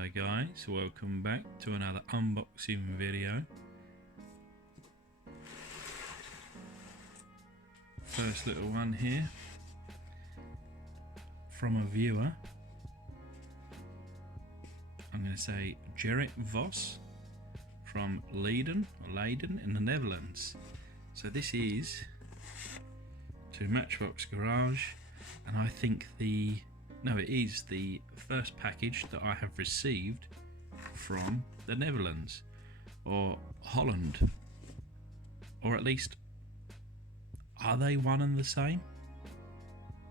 Hi guys, welcome back to another unboxing video. First little one here from a viewer. I'm going to say Gerrit Vos from Leiden in the Netherlands. So this is to Matchbox Garage, and I think it is the first package that I have received from the Netherlands or Holland, or at least, are they one and the same?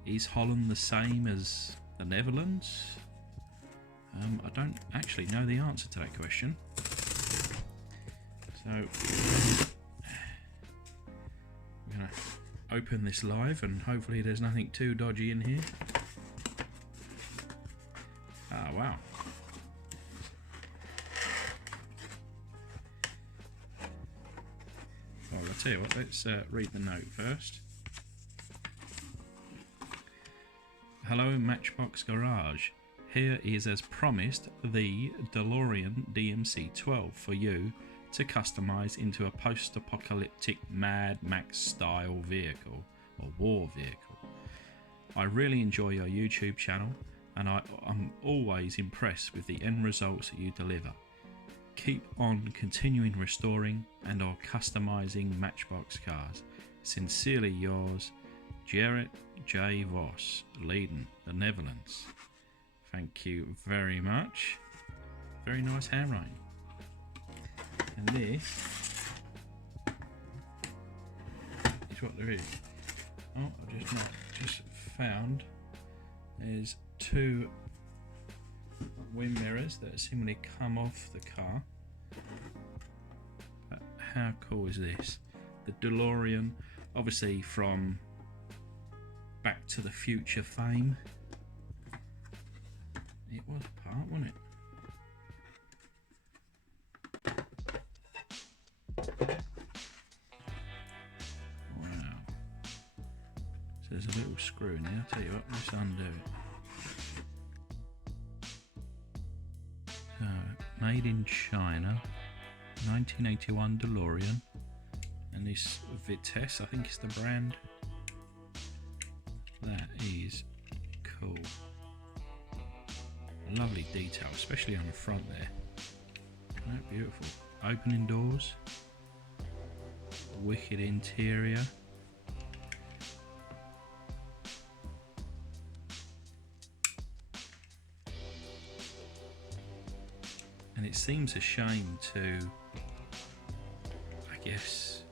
Is Holland the same as the Netherlands? I don't actually know the answer to that question. So I'm gonna open this live and hopefully there's nothing too dodgy in here. Ah, wow. Well, I'll tell you what, let's read the note first. Hello Matchbox Garage. Here is, as promised, the Delorean DMC-12 for you to customize into a post-apocalyptic Mad Max style vehicle or war vehicle. I really enjoy your YouTube channel and I'm always impressed with the end results that you deliver. Keep on continuing restoring and or customizing Matchbox cars. Sincerely yours, Gerrit J. Vos, Leiden, the Netherlands. Thank you very much. Very nice handwriting. And this is what there is. Oh, I've just found there's two wind mirrors that seemingly come off the car. But how cool is this? The DeLorean, obviously from Back to the Future fame. It was part, wasn't it? Wow. So there's a little screw in there. I'll tell you what, let's undo it. So, made in China, 1981 DeLorean. And this Vitesse, I think is the brand. That is cool. Lovely detail, especially on the front there. Isn't that beautiful? Opening doors, wicked interior. And it seems a shame to, I guess,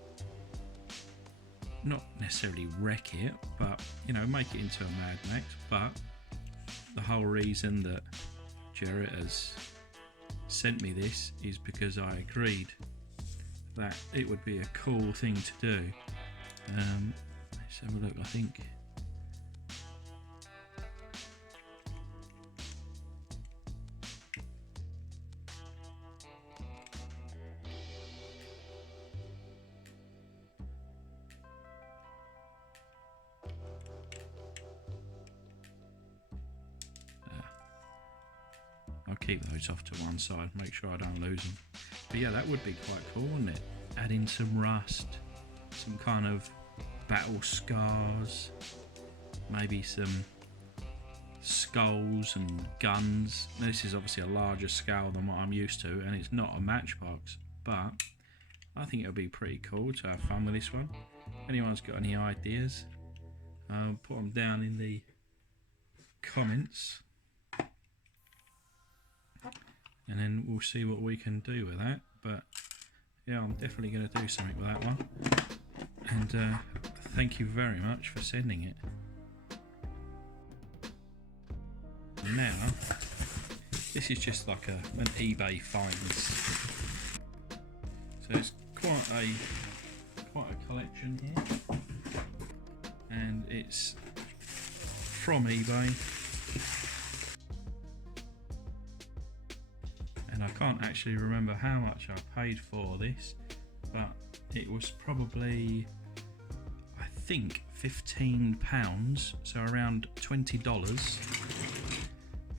not necessarily wreck it, but you know, make it into a Mad Max. But the whole reason that Gerrit has sent me this is because I agreed that it would be a cool thing to do. Let's have a look. I think I'll keep those off to one side, make sure I don't lose them. But yeah, that would be quite cool, wouldn't it? Add in some rust, some kind of battle scars, maybe some skulls and guns. Now, this is obviously a larger scale than what I'm used to, and it's not a Matchbox, but I think it would be pretty cool to have fun with this one. If anyone's got any ideas, put them down in the comments. And then we'll see what we can do with that. But yeah, I'm definitely going to do something with that one. And thank you very much for sending it. Now, this is just like an eBay finds. So it's quite a collection here, and it's from eBay. And I can't actually remember how much I paid for this, but it was probably, I think, £15, so around $20,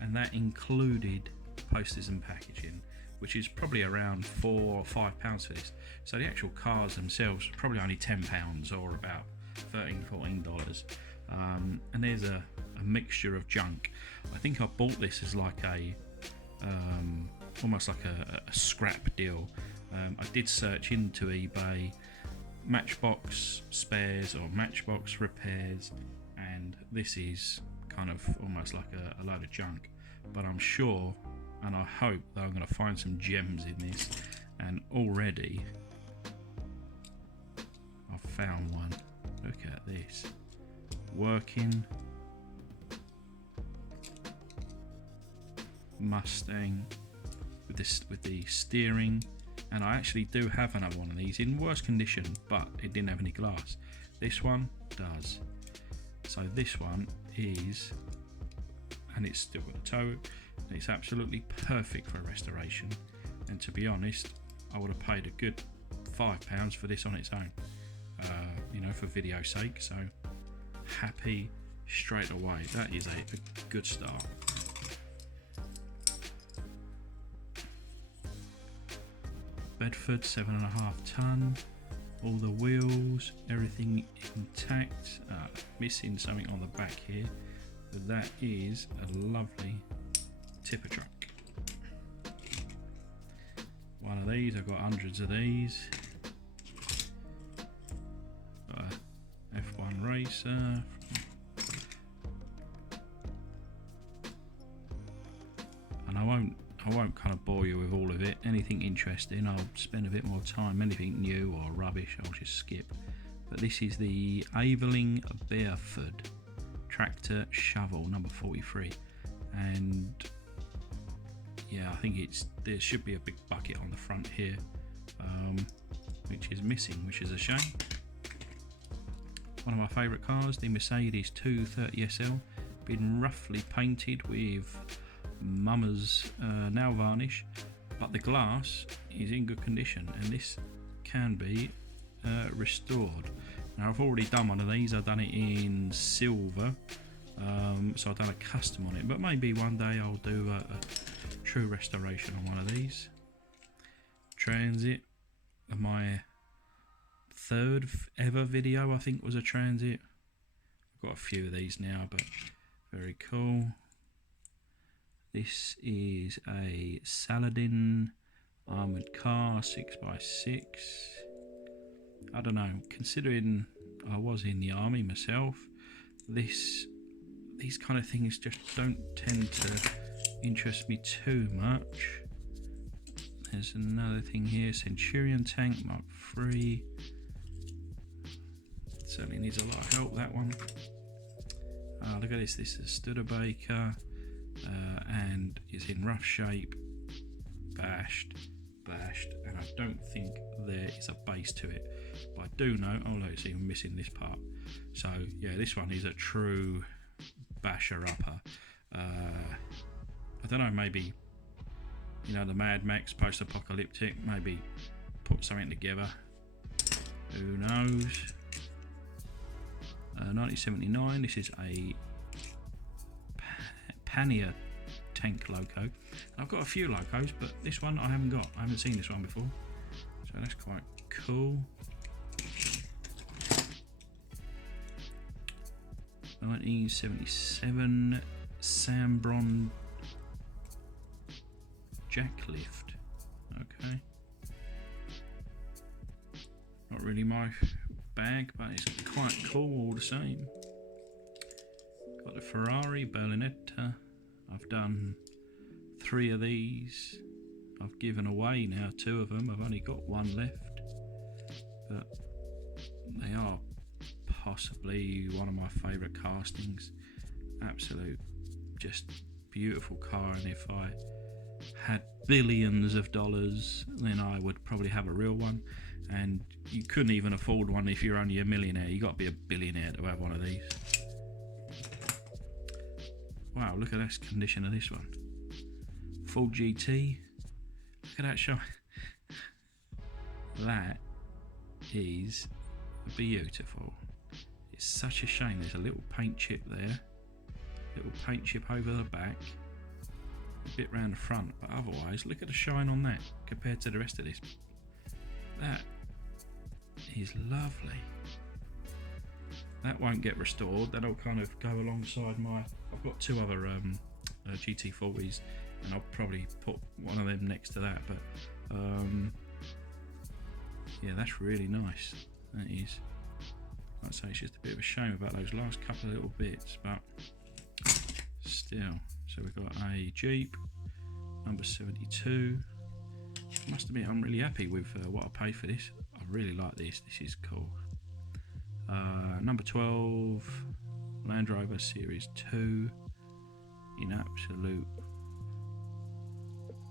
and that included posters and packaging, which is probably around £4 or £5 for this. So the actual cars themselves are probably only £10 or about $13–14. And there's a mixture of junk. I think I bought this as like a almost like a scrap deal. I did search into eBay Matchbox spares or Matchbox repairs, and this is kind of almost like a load of junk, but I'm sure and I hope that I'm going to find some gems in this, and already I've found one. Look at this, working Mustang with the steering. And I actually do have another one of these in worse condition, but it didn't have any glass. This one does. So this one is, and it's still got a tow, and it's absolutely perfect for restoration. And to be honest, I would have paid a good £5 for this on its own, you know, for video sake. So happy straight away. That is a good start. Bedford, 7.5 ton, all the wheels, everything intact, missing something on the back here, but that is a lovely tipper truck. One of these, I've got hundreds of these. Got a F1 racer. And I won't kind of bore you with all of it. Anything interesting, I'll spend a bit more time. Anything new or rubbish, I'll just skip. But this is the Aveling Bareford tractor shovel number 43, and yeah, I think there should be a big bucket on the front here, which is missing, which is a shame. One of my favourite cars, the Mercedes 230 SL, been roughly painted with Mama's nail varnish, but the glass is in good condition, and this can be restored. Now I've already done one of these. I've done it in silver, so I've done a custom on it, but maybe one day I'll do a true restoration on one of these. Transit, my third ever video I think was a Transit. I've got a few of these now, but very cool. This is a Saladin armoured car, 6x6. I don't know, considering I was in the army myself, these kind of things just don't tend to interest me too much. There's another thing here, Centurion tank Mark III. Certainly needs a lot of help, that one. Look at this, this is a Studebaker. And it's in rough shape, bashed, and I don't think there is a base to it, but I do know, oh look, it's even missing this part. So yeah, this one is a true basher upper. I don't know, maybe, you know, the Mad Max post-apocalyptic, maybe put something together, who knows. 1979, this is a Pania tank loco. I've got a few locos, but this one I haven't got. I haven't seen this one before, so that's quite cool. 1977 Sambron jacklift. Okay, not really my bag, but it's quite cool all the same. Got the Ferrari Berlinetta. I've done 3 of these. I've given away now 2 of them. I've only got 1 left, but they are possibly one of my favourite castings. Absolute, just beautiful car, and if I had billions of dollars, then I would probably have a real one, and you couldn't even afford one if you're only a millionaire. You got to be a billionaire to have one of these. Wow, look at this condition of this one. Full GT. Look at that shot. That is beautiful. It's such a shame there's a little paint chip there. Little paint chip over the back. bit round the front, but otherwise look at the shine on that compared to the rest of this. That is lovely. That won't get restored. That'll kind of go alongside my, I've got two other GT40s, and I'll probably put one of them next to that, but yeah, that's really nice. That is. I'd say it's just a bit of a shame about those last couple of little bits, but still. So we've got a Jeep, number 72. Must admit, I'm really happy with what I paid for this. I really like this. This is cool. Number 12, Land Rover Series 2, in absolute,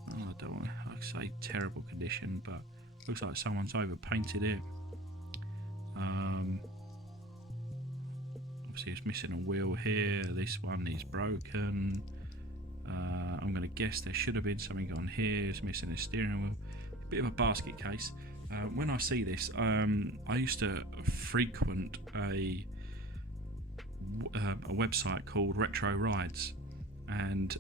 I don't want to say terrible condition, but looks like someone's overpainted it. Obviously it's missing a wheel here. This one is broken. I'm going to guess there should have been something on here. It's missing a steering wheel. A bit of a basket case. When I see this, I used to frequent a website called Retro Rides, and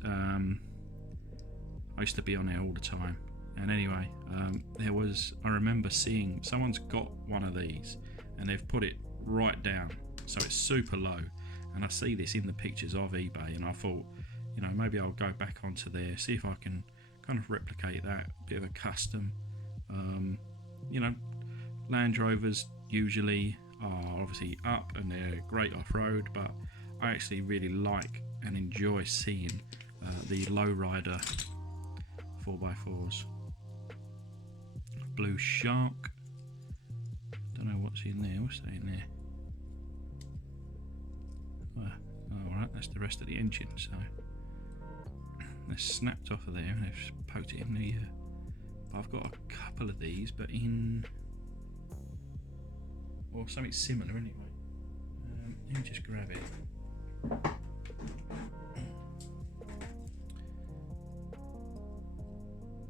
I used to be on there all the time. And anyway, I remember seeing someone's got one of these and they've put it right down, so it's super low, and I see this in the pictures of eBay, and I thought, you know, maybe I'll go back onto there, see if I can kind of replicate that, bit of a custom. You know, Land Rovers usually are obviously up and they're great off-road, but I actually really like and enjoy seeing the lowrider 4x4s. Blue Shark. Don't know what's in there. What's that in there? Alright, that's the rest of the engine. So they're snapped off of there and they've poked it in the. I've got a couple of these, but in, or something similar anyway. Let me just grab it.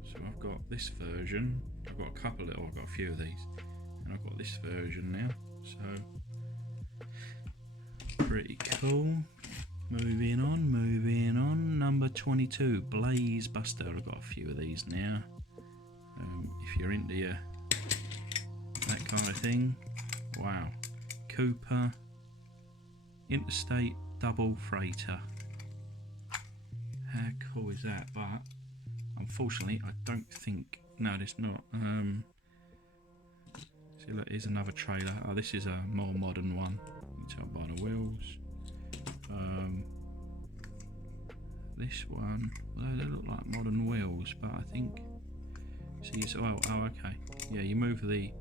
So I've got this version. I've got a couple of, I've got a few of these, and I've got this version now. So pretty cool. Moving on. Number 22, Blaze Buster. I've got a few of these now. If you're into that kind of thing. Wow. Cooper Interstate Double Freighter. How cool is that? But unfortunately, I don't think. No, it's not. See, look, here's another trailer. Oh, this is a more modern one. You can tell by the wheels. This one, well, they look like modern wheels, but I think. See, so, oh, okay. Yeah, you move the.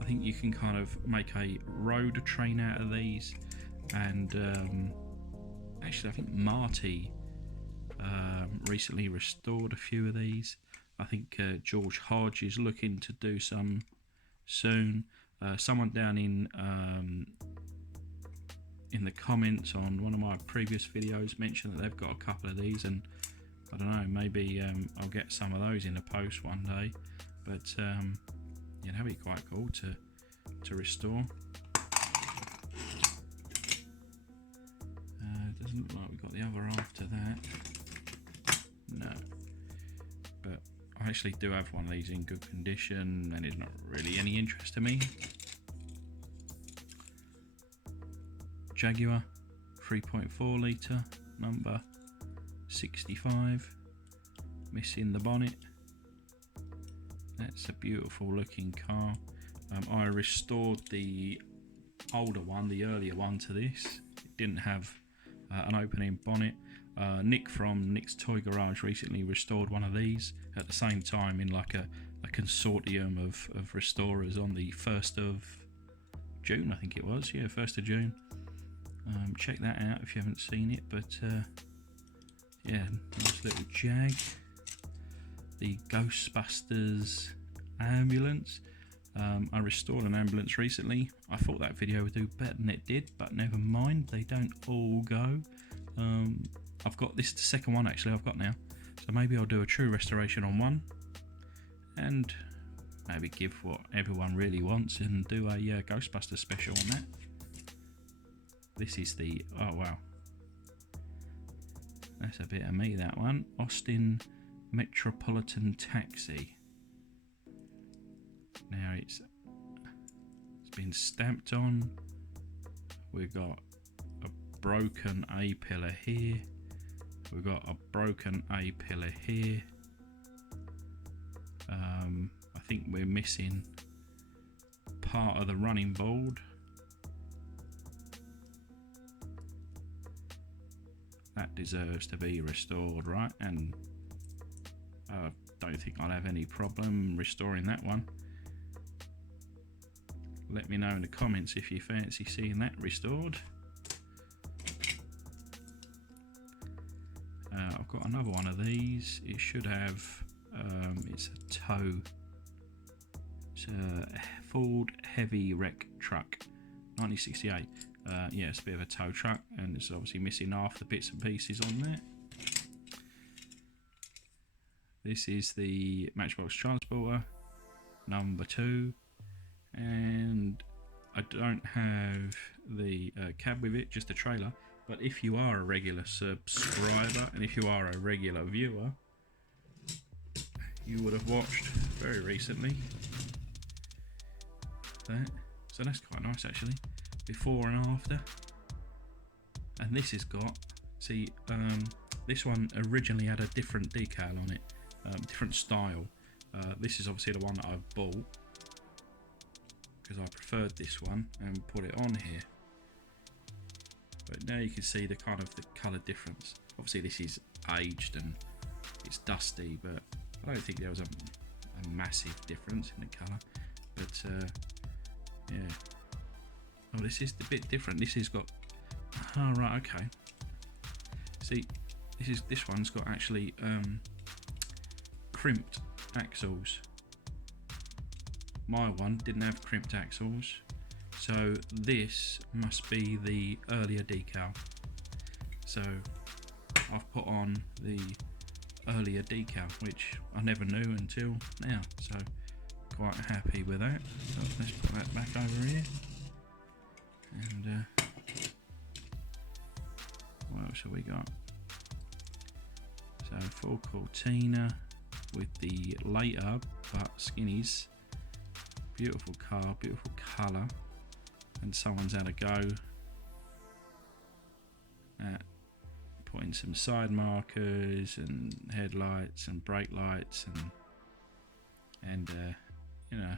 I think you can kind of make a road train out of these, and actually, I think Marty recently restored a few of these. I think George Hodge is looking to do some soon. Someone down in the comments on one of my previous videos mentioned that they've got a couple of these, and I don't know, maybe I'll get some of those in the post one day. But yeah, that'd be quite cool to restore. Doesn't look like we've got the other after that. No. But I actually do have one of these in good condition, and it's not really any interest to me. Jaguar 3.4 litre, number 65, missing the bonnet. That's a beautiful looking car. I restored the older one, the earlier one to this. It didn't have an opening bonnet. Nick from Nick's Toy Garage recently restored one of these at the same time in like a consortium of restorers on the 1st of June, I think it was. Yeah, 1st of June. Check that out if you haven't seen it. But yeah, nice little Jag. The Ghostbusters ambulance. I restored an ambulance recently. I thought that video would do better than it did, but never mind, they don't all go. I've got this, the second one actually I've got now, so maybe I'll do a true restoration on one and maybe give what everyone really wants and do a Ghostbusters special on that. This is the, oh wow, that's a bit of me, that one. Austin Metropolitan Taxi. Now it's been stamped on. We've got a broken A pillar here. We've got a broken A pillar here. I think we're missing part of the running board. That deserves to be restored, right? And I don't think I'll have any problem restoring that one. Let me know in the comments if you fancy seeing that restored. I've got another one of these. It should have, it's a tow. It's a Ford heavy wreck truck, 1968. Yeah, it's a bit of a tow truck, and it's obviously missing half the bits and pieces on there. This is the Matchbox Transporter, number 2. And I don't have the cab with it, just a trailer. But if you are a regular subscriber and if you are a regular viewer, you would have watched very recently that. So that's quite nice actually, before and after. And this has got, see, this one originally had a different decal on it, different style. This is obviously the one that I've bought, because I preferred this one and put it on here. But now you can see the kind of the colour difference. Obviously this is aged and it's dusty, but I don't think there was a massive difference in the colour. But yeah. Oh, this is a bit different. This has got, oh right, okay. See, this one's got actually crimped axles. My one didn't have crimped axles, so this must be the earlier decal. So I've put on the earlier decal, which I never knew until now, so quite happy with that. So let's put that back over here. And what else have we got? So full Cortina with the later but skinnies. Beautiful car, beautiful colour, and someone's had a go at putting some side markers and headlights and brake lights and you know,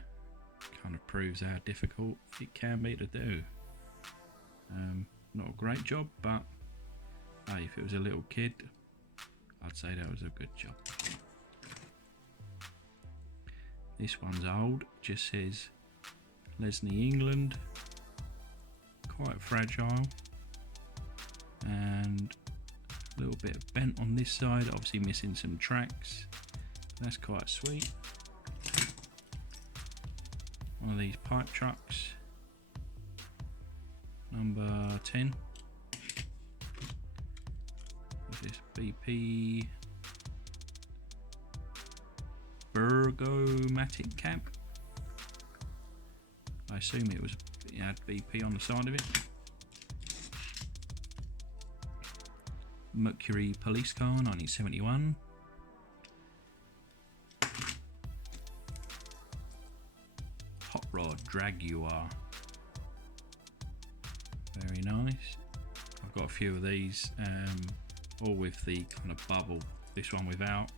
kind of proves how difficult it can be to do. Not a great job, but hey, if it was a little kid, I'd say that was a good job. This one's old, just says Lesney, England. Quite fragile, and a little bit of bent on this side, obviously missing some tracks. That's quite sweet. One of these pipe trucks, number 10. This is BP Burgomatic cab. I assume it had BP on the side of it. Mercury police car, 1971. Hot rod Jaguar. Very nice. I've got a few of these, all with the kind of bubble. This one without.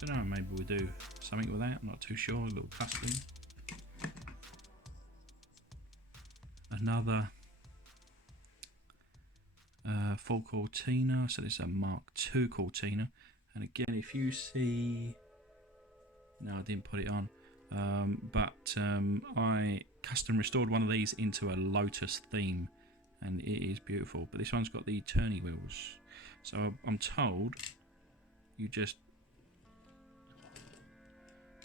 Don't know, maybe we'll do something with that, I'm not too sure. A little custom. Another full Cortina, so this is a Mark II Cortina, and again, if you see, no, I didn't put it on, but I custom restored one of these into a Lotus theme, and it is beautiful. But this one's got the turny wheels, so I'm told you just,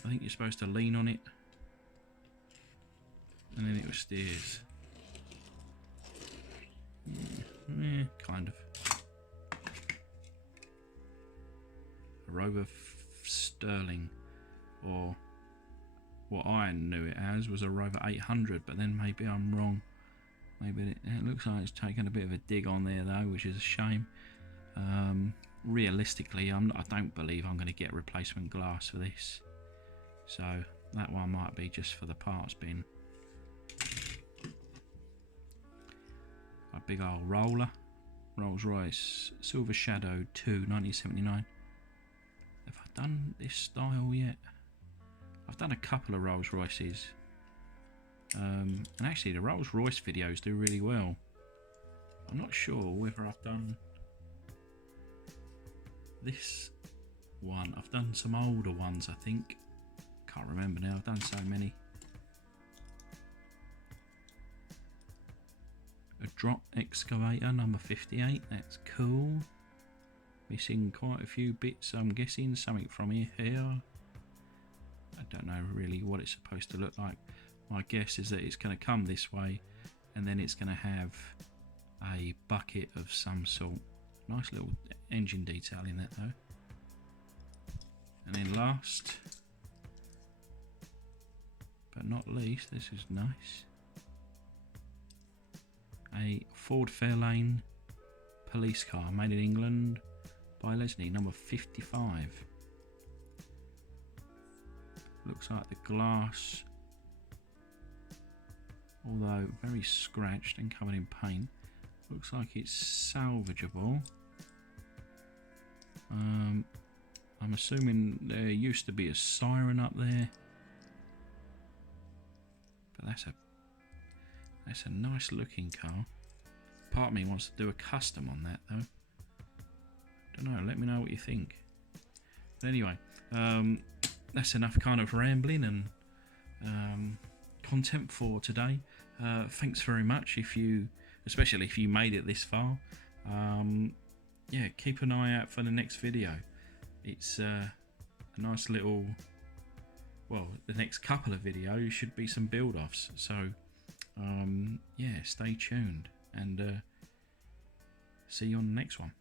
I think you're supposed to lean on it and then it steers. Yeah, kind of. A Rover Sterling, or what I knew it as was a Rover 800, but then maybe I'm wrong. Maybe it looks like it's taken a bit of a dig on there though, which is a shame. realistically, I don't believe I'm going to get replacement glass for this. So that one might be just for the parts bin. A big old roller. Rolls-Royce Silver Shadow 2 1979. Have I done this style yet? I've done a couple of Rolls-Royces. And actually the Rolls-Royce videos do really well. I'm not sure whether I've done this one. I've done some older ones, I think. Can't remember now, I've done so many. A drop excavator number 58, that's cool. Missing quite a few bits, I'm guessing something from here. I don't know really what it's supposed to look like. My guess is that it's going to come this way and then it's going to have a bucket of some sort. Nice little engine detail in that though. And then last but not least, this is nice. A Ford Fairlane police car made in England by Leslie, number 55. Looks like the glass, although very scratched and covered in paint, looks like it's salvageable. I'm assuming there used to be a siren up there, but that's a nice looking car. Part of me wants to do a custom on that though. Don't know, let me know what you think. But anyway, that's enough kind of rambling and content for today. Thanks very much especially if you made it this far. Yeah, keep an eye out for the next video. It's a nice little, well, the next couple of videos should be some build-offs. So yeah, stay tuned and see you on the next one.